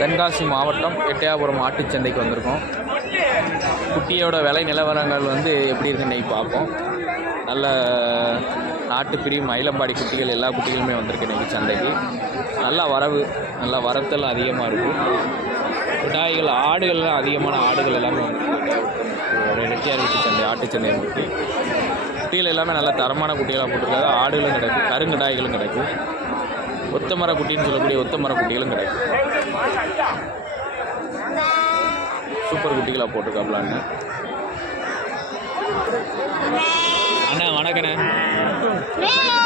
தென்காசி மாவட்டம் எட்டயாபுரம் ஆட்டுச்சந்தைக்கு வந்திருக்கோம். குட்டியோட விலை நிலவரங்கள் எப்படி இருக்குன்னு இன்றைக்கி பார்ப்போம். நல்ல நாட்டுப்பிரி மயிலம்பாடி குட்டிகள் எல்லா குட்டிகளுமே வந்திருக்கு இன்றைக்கி சந்தைக்கு. நல்லா வரத்தெல்லாம் அதிகமாக இருக்கும். விடாய்கள் ஆடுகள்லாம் அதிகமான ஆடுகள் எல்லாமே ஒரு ரெட்டியார் குட்டி சந்தை ஆட்டுச்சந்தை குட்டி குட்டிகள் எல்லாமே நல்ல தரமான குட்டிகளாக போட்டிருக்காது. ஆடுகளும் கிடைக்கும், கருங்கடாய்களும் கிடைக்கும், ஒத்தமர குட்டின்னு சொல்லக்கூடிய ஒத்தமர குட்டிகளும் கிடைக்கும். சூப்பர் குட்டிகளாக போட்டிருக்காப்லான்னு. அண்ணா வணக்கண்ணே,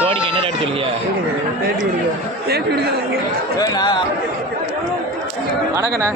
ஜோடிக்கு என்ன ரேட் சொல்லியா? வணக்கண்ணே.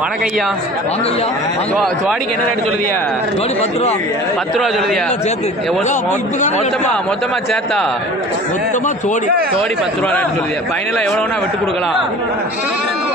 வணக்கம் ஐயா. வாங்க ஐயா. ஜோடிக்கு என்ன ரேட் சொல்லுதியா? ஜோடி 10 ரூபா. 10 ரூபா சொல்லுதியா? மொத்தமா சேர்த்தா மொத்தமா ஜோடி 10 ரூபா ரேட் சொல்லுதியா? ஃபைனலாக எவ்வளோனா விட்டு கொடுக்கலாம்?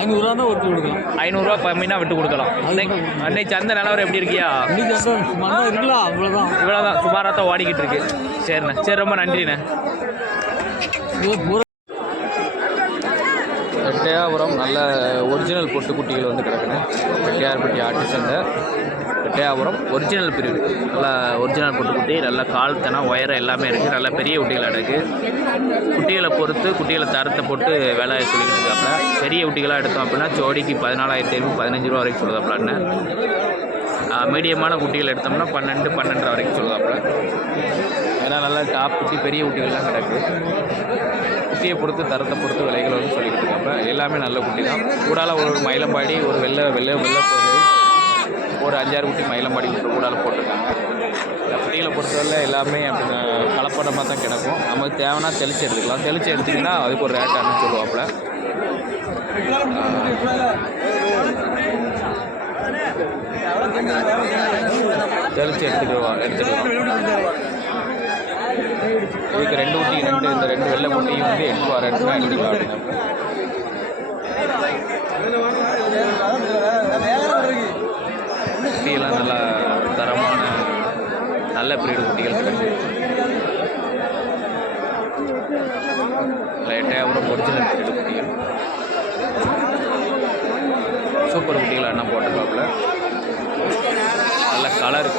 500 ரூபா தான் விட்டு கொடுக்கலாம். 500 ரூபா கம்மினா விட்டு கொடுக்கலாம். அன்னைக்கு சந்தை நிலவரம் எப்படி இருக்கியா? இருக்கலாம், இவ்வளோதான் சுமாராக தான் ஓடிக்கிட்டு இருக்கு. சரிண்ணே, சரி, ரொம்ப நன்றிண்ணே. எட்டயாபுரம் நல்ல ஒரிஜினல் பொட்டுக்குட்டிகள் கிடக்குண்ணே. எட்டயார்பட்டி ஆட்டுச்சந்தை எட்டயாபுரம் ஒரிஜினல் பிரிவு. நல்லா ஒரிஜினல் பொட்டுக்குட்டி, நல்ல கால்தனம் உயரம் எல்லாமே இருக்குது. நல்ல பெரிய குட்டிகள் அடக்கு. குட்டிகளை பொறுத்து குட்டிகளை தரத்தை போட்டு விலை சொல்லிக்கிட்டு இருக்காப்புல. பெரிய குட்டிகளாக எடுத்தோம் அப்படின்னா ஜோடிக்கு 14,500 15 ரூபா வரைக்கும் சொல்லுதாப்புலன்னு. மீடியமான குட்டிகள் எடுத்தோம்னா 12-12.5 வரைக்கும் சொல்லுதாப்புல. ஏன்னா நல்லா டாப் குட்டி பெரிய குட்டிகள்லாம் கிடக்கு. குட்டியை பொறுத்து தரத்தை பொறுத்து விலைகள் சொல்லிக்கிட்டு இருக்காங்க. எல்லாமே நல்ல குட்டி தான். கூடால ஒரு மயிலம்பாடி, ஒரு வெள்ளை போகுது, ஒரு 5-6 குட்டி மயிலம்பாடி கூடால போட்டிருக்காங்க. குட்டிகளை பொறுத்தவரை எல்லாமே அப்படி கலப்படமாக தான் கிடக்கும். நமக்கு தேவைன்னா தெளிச்சு எடுத்துக்கலாம். தெளிச்சு எடுத்திங்கன்னா அதுக்கு ஒரு ரேட்டானு சொல்லுவாப்புல. தெளிச்சு எடுத்துக்கலாம். இதுக்கு 2 குட்டி இந்த 2 வெள்ளை குட்டியும் 8 ரூபா ரேட்டுனா எடுத்துக்கலாம். குட்டியெல்லாம் நல்லா தரமான நல்ல பிரீடு குட்டிகள் கிடைக்கும். எட்டயாபுரம் ஒரிஜினல் பிரீடு குட்டிகள், சூப்பர் குட்டிகள் அண்ணா போட்டிருக்காப்புல. நல்ல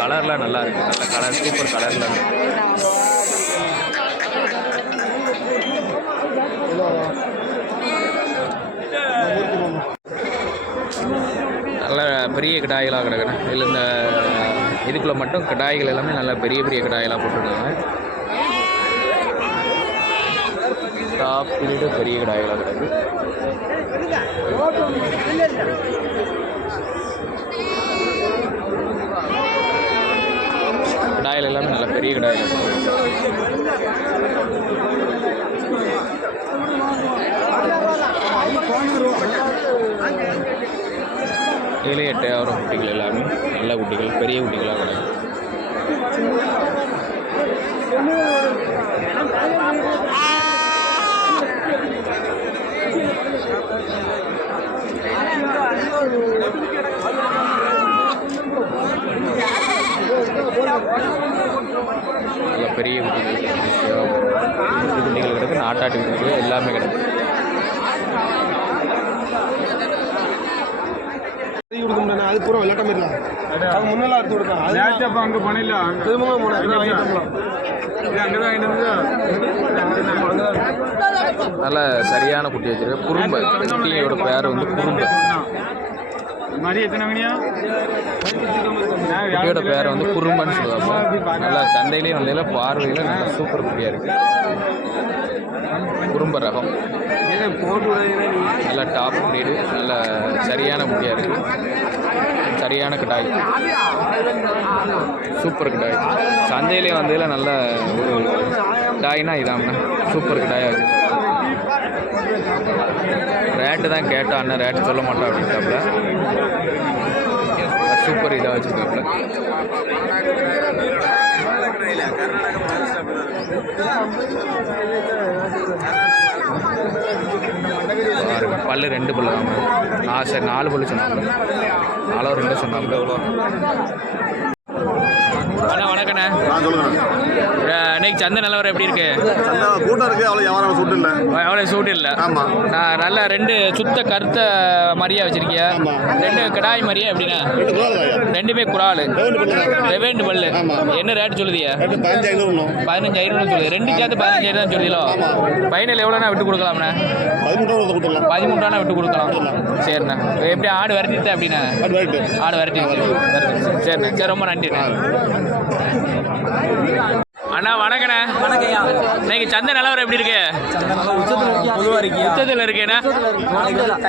கலர்லாம் நல்லா இருக்குது. நல்ல கலர், சூப்பர் கலரில் இருக்குது. நல்ல பெரிய கிடாய்களாக கிடக்குறேன். இதில் இந்த இதுக்குள்ளே மட்டும் கிடாய்கள் எல்லாமே நல்ல பெரிய கிடாய்களாக போட்டுருக்காங்க. டாப் பீரியடு பெரிய கிடாய்களாக கிடக்கு. கிடாய்கள் எல்லாமே நல்ல பெரிய கிடாய்கள். இதில் எட்டயாபுரம் குட்டிகள் எல்லாமே நல்ல குட்டிகள், பெரிய குட்டிகளாக கிடைக்கும். நல்ல பெரிய குட்டிகள் கிடக்கு. நாட்டாட்டு குட்டிகள் எல்லாமே கிடக்கு. அது பூரா விளையாட்ட மாதிரி அவங்க முன்னெல்லாம் எடுத்து கொடுத்தாங்க. அங்கே பண்ணல நல்ல சரியான குட்டி வச்சிருக்கு. குறும்பு குட்டியோட பேர் குறும்பு. குட்டியோட பேர் குறும்பன்னு சொல்லுவாங்க. நல்லா சந்தையிலேயே வந்ததில் பார்வையில் நல்ல சூப்பர் குட்டியாக இருக்குது. குறும்ப ரகம், நல்ல டாப் பிரீடு, நல்ல சரியான குட்டியாக இருக்குது. சரியான கிடாய், சூப்பர் கிடாய். சந்தையிலே வந்ததில் நல்ல ஒரு கிடாய்னா இதாம்ண்ணா, சூப்பர் கிடாயாக இருக்குது. ரேட்டு தான் கேட்டா அண்ணன் ரேட்டு சொல்ல மாட்டோம் அப்படின்ட்டாப்புல. சூப்பர் இதாக வச்சுருக்காப்புல. பாருங்க பல்லு 2 பல்லு தான். சரி 4 பல்லு சொன்னாங்க, 4 2 சொன்னாங்க. எவ்வளோ அண்ணா வணக்கண்ணே. இன்னைக்கு சந்தை நிலவரம் எப்படி இருக்கு? கூட்டம் இருக்கு, அவ்வளோ வியாபாரம் சூட்டு இல்லை. அவ்வளோ சூடு இல்லை. ஆமாம். நான் நல்லா 2 சுத்த கருத்த மரியா வச்சிருக்கியா? 2 கிடாய் மரியா எப்படின்னா? 2மே குறால், ரெவெண்டு பல்லு. என்ன ரேட் சொல்லுதியா? 15,500 சொல்லுது. 2 சேர்த்து 15,000 தான் சொல்லுதீங்களோ? ஃபைனல் எவ்வளோண்ணா விட்டு கொடுக்கலாம்ண்ணா? 13 விட்டு கொடுக்கலாம். சரிண்ணா. எப்படி ஆடு விரட்டிட்டு அப்படின்னா? ஆடு விரட்டி. சரிண்ணா, சரி ரொம்ப நன்றிண்ணா. அண்ணா வணக்கண்ணே. வணக்கம்யா. இன்னைக்கு சந்தை நிலவரம் எப்படி இருக்கு? உச்சத்தில் இருக்கேண்ணா,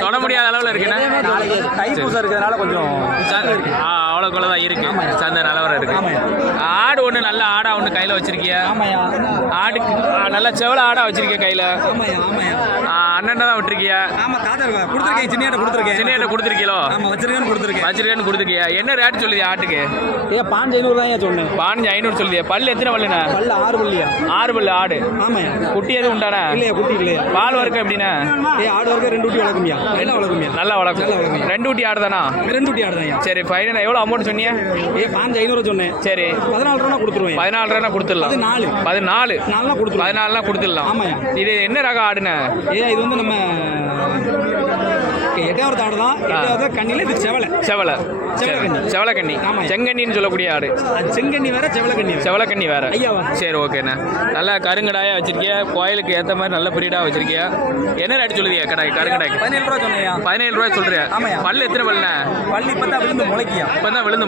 தொட முடியாத அளவில் இருக்கேண்ணா. தைப்பூசம் இருக்கிறதுனால கொஞ்சம் அவ்வளோக்குள்ள தான் இருக்கு சந்தை நிலவரம் இருக்கு. ஆடு ஒன்று நல்ல ஆடா ஒன்று கையில் வச்சிருக்கியா? ஆடுக்கு நல்ல செவல ஆடா வச்சிருக்கிய கையில்? அண்ணன் தான் விட்டுருக்கியா? சின்ன கொடுத்துருக்கீங்களோ? வச்சிருக்கேன்னு கொடுத்துருக்கியா? என்ன ரேட் சொல்லுதியா ஆட்டுக்கு? 15,500 தான் சொன்னேன். 15,500 சொல்லுதியா? பல்லு எத்தனை பல்லுண்ணா? 6 பல்லியா? 6 பல்லு ஆடு. ஆமாயா. குட்டி எதுவும் உண்டானா? இல்லையா, குட்டி இல்லையா. பால் வர்க்கம் எப்படின்னா? ஆடு வரைக்கும் 2 குட்டி வளர்க்குமியா? நல்லா வளர்க்குமியா? நல்லா வளர்க்கும். 2 குட்டி ஆடு தானா? 2 குட்டி ஆடு தான். சரி ஃபைனல் எவ்வளோ அமௌண்ட் சொன்னீங்க? 15,500 சொன்னேன். சரி 14 ரூபா கொடுத்துருவேன். 14 ரூபா கொடுத்துடலாம். 14 கொடுத்துருவேன். 14 கொடுத்துடலாம். ஆமாயா. இது என்ன ரக ஆடுண்ணே? இது வந்து நம்ம 8வது ஆடு தான். 8வது கண்ணியில் இது செவலை செவலக்கண்ணி. செங்கண்ணின்னு சொல்லக்கூடிய ஆடு. செங்கண்ணி வேற, செவலக்கண்ணி வேற. ஐயாவா? சரி ஓகேண்ணா. நல்லா கருங்கடாயா வச்சிருக்கியா? கோயிலுக்கு ஏற்ற மாதிரி நல்ல பிரீடா வச்சிருக்கியா? என்ன ரேட் சொல்லுதியா கடாய் கருங்கடாய்க்கு? 17 ரூபா சொன்னையா? 17 ரூபா சொல்றியா? பல்லு எத்தனை பல்லுண்ணா? பல்லு இப்போ தான் விழுந்து முளைக்கியா? இப்போ தான் விழுந்து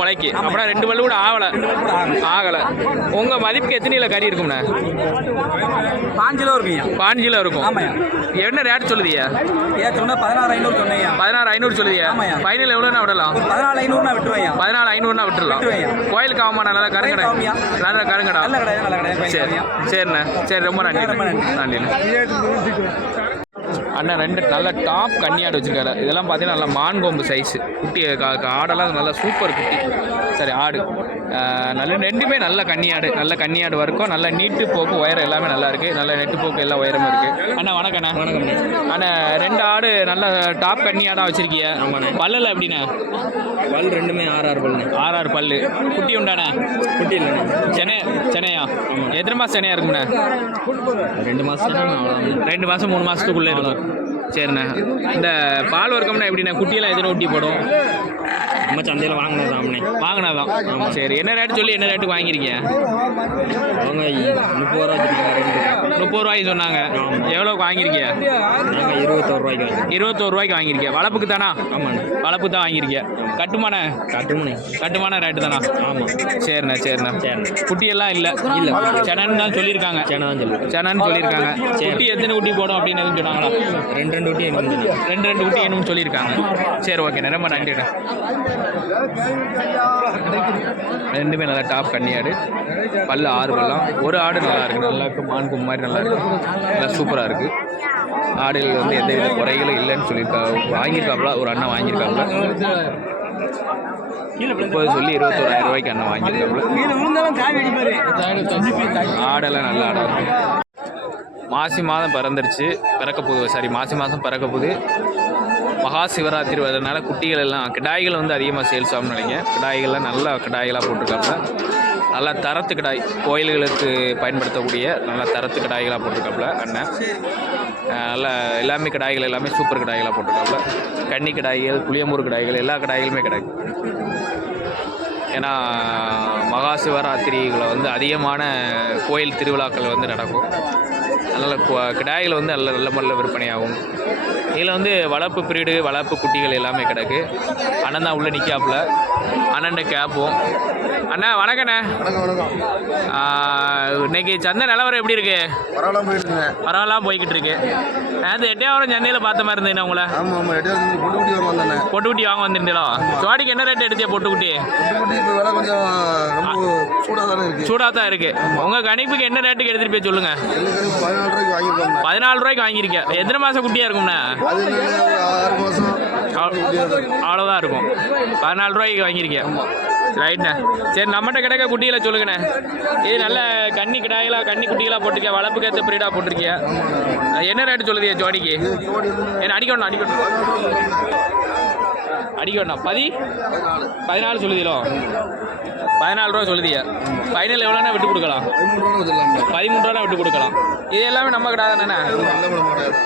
முளைக்கு. அப்படின்னா 2 பல்லு கூட ஆகலை. உங்க மதிப்புக்கு எத்தனை கிலோ கறி இருக்கும்ண்ணா? 5 கிலோ இருக்குங்க. 5 கிலோ இருக்கும். ஆமாயா. என்ன ரேட் சொல்லுதியா? சொன்னா 16,500 சொன்னையா? 16,500 சொல்லுதியா? ஃபைனல் எவ்வளோண்ணா விடலாம்? 14,500 விட்டுருவையா? 14,500 விட்டுடலாம். கோயிலுக்கு ஆகுமா? நல்லா கருங்கடை. நல்ல கருங்கடா. சரிண்ணா. சரி ரொம்ப நன்றி. அண்ணா 2 நல்ல டாப் கன்னியாடு வச்சுருக்காரு. இதெல்லாம் பார்த்தீங்கன்னா நல்லா மான்கொம்பு சைஸு குட்டி. ஆடெல்லாம் நல்லா சூப்பர் குட்டி. சரி ஆடு நல்ல 2மே நல்ல கன்னியாடு வரைக்கும் நல்ல நீட்டு போக்கு உயரம் எல்லாமே நல்லா இருக்குது. நல்ல நெட்டு போக்கு எல்லாம் உயரமும் இருக்குது. அண்ணா வணக்கண்ணா. அண்ணா 2 ஆடு நல்ல டாப் கன்னியாடாக வச்சுருக்கிய? பல்லில் எப்படிண்ணா? பல் 2மே 6 பல்லு. 6 பல்லு. குட்டி உண்டாண்ணா? குட்டி இல்லை. சென்னையா? எத்தனை மாதம் சென்னையா இருக்கும்ண்ணா? 2 மாதம். 2 மாதம் 3 மாதத்துக்குள்ளே இருக்கும். சரிண்ணா. இந்த பால் வர்க்கம்னா எப்படிண்ணா? குட்டியெல்லாம் எத்தனை ஊட்டி போடும்? நம்ம சந்தையில் வாங்கினதான். சரி என்ன ரேட்டு சொல்லி என்ன ரேட்டுக்கு வாங்கியிருக்கீங்க? அவங்க 30 ரூபா. 30 ரூபாய்க்கு சொன்னாங்க. எவ்வளோக்கு வாங்கியிருக்கீங்க? நாங்கள் 21 ரூபாய்க்கு. 21 ரூபாய்க்கு வாங்கியிருக்கேன். வளர்ப்புக்கு தானா? ஆமாண்ணா. வளர்ப்பு தான் வாங்கியிருக்கேன். கட்டுமான ரேட்டு தானா? ஆமாம். சரிண்ணா. குட்டியெல்லாம் இல்லை. செனன்னு தான் சொல்லியிருக்காங்க. செனன்னு சொல்லியிருக்காங்க. குட்டி எத்தனை குட்டி போடும் அப்படின்னு எதுவும் சொன்னாங்களா? 2 குட்டி 2 குட்டி என்னன்னு சொல்லியிருக்காங்க. சரி ஓகேண்ணா ரொம்ப நன்றிண்ணா. 2மே நல்லா டாப் கன்னியாடு. பல்லு 6 பல்லாம். ஒரு ஆடு நல்லா இருக்குது. நல்லா இருக்குது. மான்கொம்பு மாதிரி நல்லா இருக்குது. நல்லா சூப்பராக இருக்குது. ஆடுகள் வந்து எந்த வித குறைகளும் இல்லைன்னு வாங்கியிருக்காப்புல. ஒரு அண்ணன் வாங்கியிருக்காப்புல. 30 சொல்லி 21,000 ரூபாய்க்கு அண்ணன் வாங்கியிருக்காப்புல. ஆடெல்லாம் நல்ல ஆடாக இருக்கும். மாசி மாதம் பிறக்க போகுது. மகா சிவராத்திரி வரதுனால குட்டிகள் எல்லாம் கிடாய்கள் வந்து அதிகமாக சேல்ஸ் ஆகும்னு நினைக்கிறேன். கிடாய்கள்லாம் நல்லா கிடாய்களாக போட்டிருக்காப்புல. நல்லா தரத்து கிடாய், கோயில்களுக்கு பயன்படுத்தக்கூடிய நல்லா தரத்து கிடாய்களாக போட்டிருக்காப்புல அண்ணன். நல்லா எல்லாமே கிடாய்கள் எல்லாமே சூப்பர் கிடாய்களாக போட்டிருக்காப்புல. கன்னி கிடாய்கள், புளியமூர் கிடாய்கள் எல்லா கிடாய்களுமே கிடைக்கும். ஏன்னா மகா சிவராத்திரிகளை வந்து அதிகமான கோயில் திருவிழாக்கள் வந்து நடக்கும். அதனால் கிடாய்கள் வந்து நல்ல முறையில் விற்பனையாகும். இதில் வந்து வளர்ப்பு பிரீடு, வளர்ப்பு குட்டிகள் எல்லாமே கிடக்கு. அண்ணன் தான் உள்ளே நிற்காப்புல. அண்ணன்ட்ட கேட்போம். அண்ணா வணக்கண்ணே. இன்னைக்கு சந்தை நிலவரம் எப்படி இருக்கு? பரவாயில்லாம போய்கிட்டு இருக்கு. நேற்று 8ஆவது சந்தையில் பார்த்த மாதிரி இருந்தேன் உங்களை. பொட்டுக்குட்டி வாங்க வந்திருந்தீங்களோ? சோடிக்கு என்ன ரேட் எடுத்தியா? பொட்டுக்குட்டி சூடாக தான் இருக்கு. உங்கள் கணிப்புக்கு என்ன ரேட்டுக்கு எடுத்துகிட்டு போய் சொல்லுங்கள். 14 ரூபாய்க்கு வாங்கியிருக்கேன். எத்தனை மாதம் குட்டியாக இருக்கும்ண்ணா? அவ்வளோதான் இருக்கும். 14 ரூபாய்க்கு வாங்கியிருக்கேன். ரைட்ண்ணே. சரி நம்மகிட்ட கிடைக்க குட்டிகளை சொல்லுங்கண்ணே. இது நல்ல கன்னி கிடாய்களா கன்னி குட்டிகளாக போட்டிருக்கியா, வளர்ப்புக்கு ஏற்ற பிரீடாக போட்டிருக்கியா? என்ன ரேட்டு சொல்லுதியா ஜோடிக்கு? என்ன அடிக்க வேண்டாம் அடிக்க வேண்டாம் 14 சொல்லுதீங்களோ? 14 ரூபா சொல்லுதியா? ஃபைனல் எவ்வளோண்ணா விட்டு கொடுக்கலாம்? 13 ரூபா விட்டு கொடுக்கலாம். இது எல்லாமே நம்ம கிடா தானே?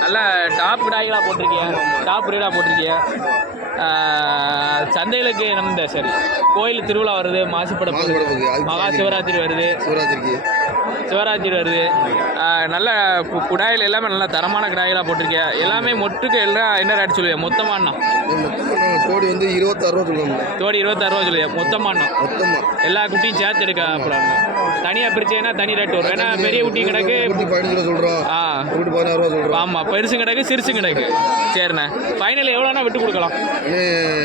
நல்ல டாப் கிடாய்களாக போட்டிருக்கியா, டாப் பிரீடாக போட்டிருக்கியா? சந்தைகளுக்கு நம்ம சரி கோயில் திருவிழா வருது, மாசிப்படம் மகா சிவராத்திரி வருது, சிவராத்திரி வருது. நல்ல குடாயில் எல்லாமே நல்ல தரமான கிடாய்களாக போட்டிருக்கியா? எல்லாமே மொட்டுக்கு எல்லாம் என்ன ரேட் சொல்லுவியா? மொத்தமாண்ணா ஜோடி வந்து 26 ரூபா சொல்லுவாங்க. ஜோடி 26 ரூபா சொல்லுவியா? மொத்தமாண்ணா எல்லா குட்டியும் சேர்த்து எடுக்க அப்புறம் தனியாக பிரிச்சேன்னா தனி ரேட் வரும். ஏன்னா பெரிய குட்டி கிடக்கு 15 ரூபா சொல்கிறோம். 16 ரூபா சொல்கிறோம். ஆமாம், பெருசு கிடக்கு சிறுசு கிடக்கு. சரிண்ணே, ஃபைனல் எவ்வளோண்ணா விட்டு கொடுக்கலாம்?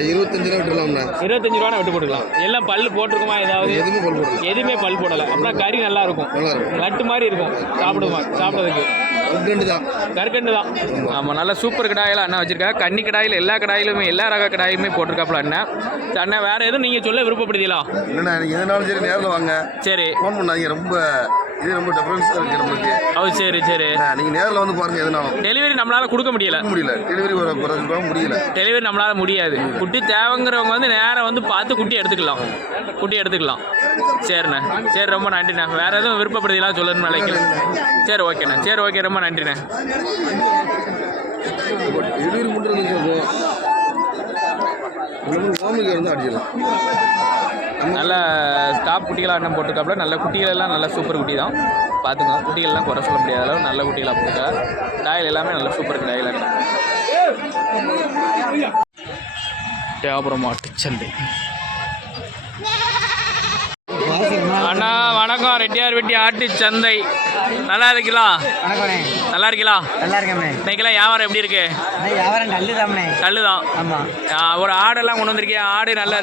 25 ரூபா விட்டுலாம்ண்ணா. 25 ரூபா விட்டு கொடுக்கலாம். எல்லாம் பல் போட்டிருக்குமா? ஏதாவது எதுவுமே பல் போடலை. அப்படின்னா கறி நல்லா இருக்கும், நட்டு மாதிரி இருக்கும் சாப்பிடுறதுக்கு. கற்கண்டு தான். ஆமாம், நல்ல சூப்பர் கிடாயெல்லாம் அண்ணா வச்சிருக்காங்க. கன்னி கிடாயில் எல்லா கிடாயிலுமே எல்லா ரக கிடாயுமே போட்டிருக்காப்புல அண்ணன். அண்ணன் வேறு எதுவும் நீங்கள் சொல்ல விருப்பப்படுத்தீங்களா? இல்லைண்ணா, நீங்கள் எதுனாலும் சரி நேரில் வாங்க. சரி, ஃபோன் பண்ணாதீங்க. ரொம்ப டிஃபரன்ஸாக இருக்குது நம்மளுக்கு. சரி சரி, நீங்கள் நேரில் வந்து பாருங்கள். எதுனாலும் டெலிவரி நம்மளால் கொடுக்க முடியல. டெலிவரி முடியல. டெலிவரி நம்மளால் முடியாது. குட்டி தேவைங்கிறவங்க வந்து நேராக வந்து பார்த்து குட்டி எடுத்துக்கலாம். சரிண்ணே, சரி ரொம்ப நன்றிண்ணே. வேறு எதுவும் விருப்பப்படுத்தீங்களா சொல்லணும்னு நினைக்கிறேன். சரி ஓகேண்ணே, சரி ஓகே, ரொம்ப நன்றிண்ணே. டெலிவரி பண்ணுறது அடிக்கலாம். நல்ல ஸ்டாப் குட்டிகளாக அண்ணன் போட்டிருக்காப்புல. நல்ல குட்டிகள் எல்லாம் நல்ல சூப்பர் குட்டி தான். பார்த்துங்க, குட்டிகள்லாம் குறை சொல்ல முடியாத அளவு நல்ல குட்டிகளாக போட்டிருக்கா. டாயில் எல்லாமே நல்ல சூப்பர் டாயில். தேவபுரம் மாட்டு சந்தை. அண்ணா வணக்கம். ரெட்டியார்பட்டி ஆட்டு சந்தை. நல்லா இருக்கீங்களா? நல்லா இருக்கீங்களா? நல்லா இருக்கேன். இன்னைக்கெல்லாம் வியாபாரம் எப்படி இருக்கு? வியாபாரம் கல்லு தான். ஆமாம், ஒரு ஆடெல்லாம் கொண்டு வந்திருக்கேன். ஆடு நல்லா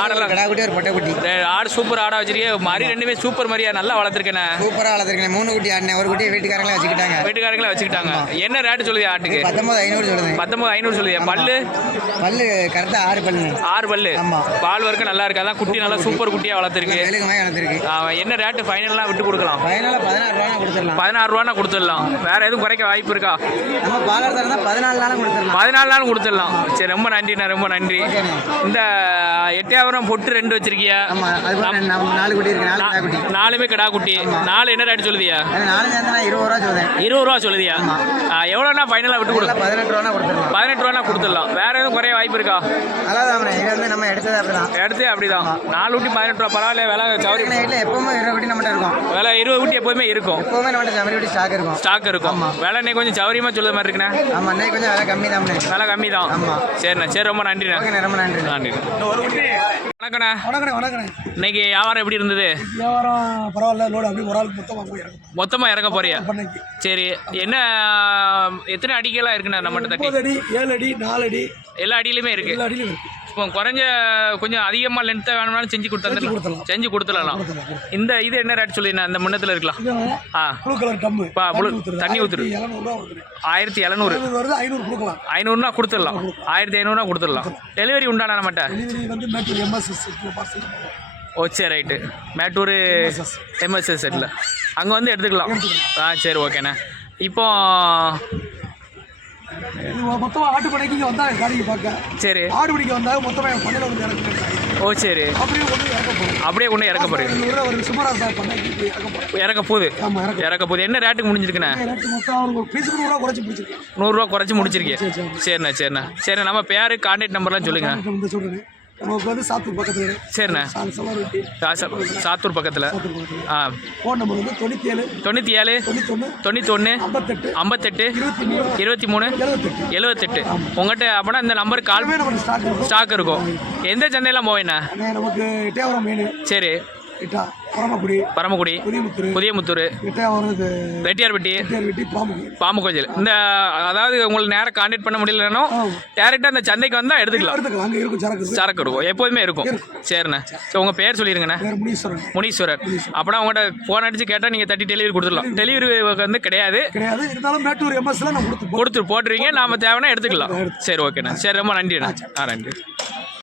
ஆடெல்லாம் கடா குட்டி, ஒரு பொட்டை குட்டி. ஆடு சூப்பர் ஆடாக வச்சிருக்கேன். மாதிரி ரெண்டுமே சூப்பர் மாதிரியா நல்லா வளர்த்துருக்கேன். சூப்பராக வளர்த்துருக்கேன். 3 குட்டி ஆடினேன். ஒரு குட்டி வீட்டுக்காரங்களே வச்சுக்கிட்டாங்க. என்ன ரேட்டு சொல்லுது ஆட்டுக்கு? 19,500 சொல்லுது. 19,500 சொல்லுது. பல்லு கரெக்டாக 6 பல்லு. 6 பல்லு. பால் வரைக்கும் நல்லா இருக்கு. அதான் குட்டி நல்லா சூப்பர் குட்டியாக வளர்த்துருக்கு. என்ன ரேட்டு ஃபைனல்லாம் விட்டு கொடுக்கலாம்? 16 ரூபா கொடுத்துடலாம். வேற எதுவும் குறைக்க வாய்ப்பு இருக்கா? 14 நாளும் கொடுத்துடலாம். சரி, ரொம்ப நன்றிண்ணா, ரொம்ப நன்றி. இந்த எட்டயபுரம் பொட்டு 2 வச்சிருக்கியா? 4 குட்டி இருக்கு. 4மே கிடா குட்டி. 4 என்ன ரேட்டு சொல்லுதியா? 20 ரூபா சொல்லுதியா? எவ்வளோண்ணா ஃபைனலாக விட்டு கொடுக்கலாம்? 18 ரூபா கொடுத்துடலாம். வேற எதுவும் குறைய வாய்ப்பு இருக்கா? எடுத்து அப்படிதான். 4 குட்டி 18 ரூபா. பரவாயில்ல, விலை சௌரி. எப்பவுமே 20 குட்டி நம்மகிட்ட இருக்கும். விலை 20 குட்டி எப்போவுமே இருக்கும். ஸ்டாக் இருக்கும். விலை இன்னைக்கு கொஞ்சம் சௌரியமாக சொல்லுற மாதிரி இருக்குண்ணே. ஆமாம், இன்னைக்கு கொஞ்சம் விலை கம்மி தான். விலை கம்மி தான். ஆமாம், சரிண்ணா, சரி ரொம்ப நன்றிண்ணா. ரொம்ப நன்றி. வணக்கண்ணா. வணக்கண்ணே. இன்னைக்கு வியாபாரம் எப்படி இருந்தது? வியாபாரம் பரவாயில்ல. லோடு அப்படியே ஒரு ஆளுக்கு மொத்தமாக இறங்க போறியா? சரி, என்ன எத்தனை அடிக்கெல்லாம் இருக்குண்ணா நம்மகிட்ட? 9 அடி, 7 அடி, 4 அடி, எல்லா அடியிலுமே இருக்கு. இப்போ குறைஞ்ச கொஞ்சம் அதிகமாக லென்த்தாக வேணும்னாலும் செஞ்சு கொடுத்துடலாம். இந்த இது என்ன ரேட் சொல்லிண்ணா? இந்த முன்னத்தில் இருக்கலாம். ப்ளூ கலர் டம்மு தண்ணி ஊற்றுரு. 1700 வருது. 500 கொடுத்துடலாம். 1500 கொடுத்துடலாம். டெலிவரி உண்டானா நம்மகிட்ட? சரி ரைட்டு. மேட்டூர் எம்எஸ்எஸ் செட்டில் அங்கே வந்து எடுத்துக்கலாம். சரி ஓகேண்ணா. இப்போ மொத்தமாக ஆட்டு படைக்கு வந்தாங்க காடிக்கு பார்க்க. சரி, ஆடு பிடிக்க வந்தாங்க. மொத்தமாக என் பண்ணையில் வந்து இறக்குறேன். சரி, அப்படியே கொண்டு இறக்க போகிறேன். ஒரு சுமராஜ் இறக்க போகுது. என்ன ரேட்டுக்கு முடிஞ்சிருக்குண்ணே? மொத்தம் 100 ரூபா குறைச்சி முடிச்சிருக்கேன். சரிண்ணா. நம்ம பேர் கான்டாக்ட் நம்பர்லாம் சொல்லுங்க. நமக்கு வந்து சாத்தூர் பக்கத்தில். சரிண்ணே, சாத்தூர் பக்கத்தில். ஃபோன் நம்பர் வந்து 97 91 58 23 78. உங்கள்கிட்ட அப்படின்னா இந்த நம்பருக்கு கால் ஸ்டாக் இருக்கும். எந்த சந்தையெல்லாம் போவேண்ணா? நமக்கு எட்டயபுரம் மெயின். சரி, பரமக்குடி, புதியமுத்தூர், ரெட்டியார்பட்டி, பாம்பு கோயில். இந்த அதாவது உங்களுக்கு நேரம் கான்டாக்ட் பண்ண முடியலன்னா டேரெக்டாக அந்த சந்தைக்கு வந்தால் எடுத்துக்கலாம். சரக்கு இருக்கும், எப்போதுமே இருக்கும். சரிண்ணே. ஸோ உங்கள் பேர் சொல்லிடுங்கண்ணே. முனீஸ்வரர். அப்படின்னா உங்கள்கிட்ட ஃபோன் அடித்து கேட்டால் நீங்கள் டெலிவரி கொடுத்துடலாம். டெலிவரி வந்து கிடையாது. போட்டுருவீங்க, நாம் தேவைன்னா எடுத்துக்கலாம். சரி ஓகேண்ணா. சரி, ரொம்ப நன்றிண்ணா. நன்றி.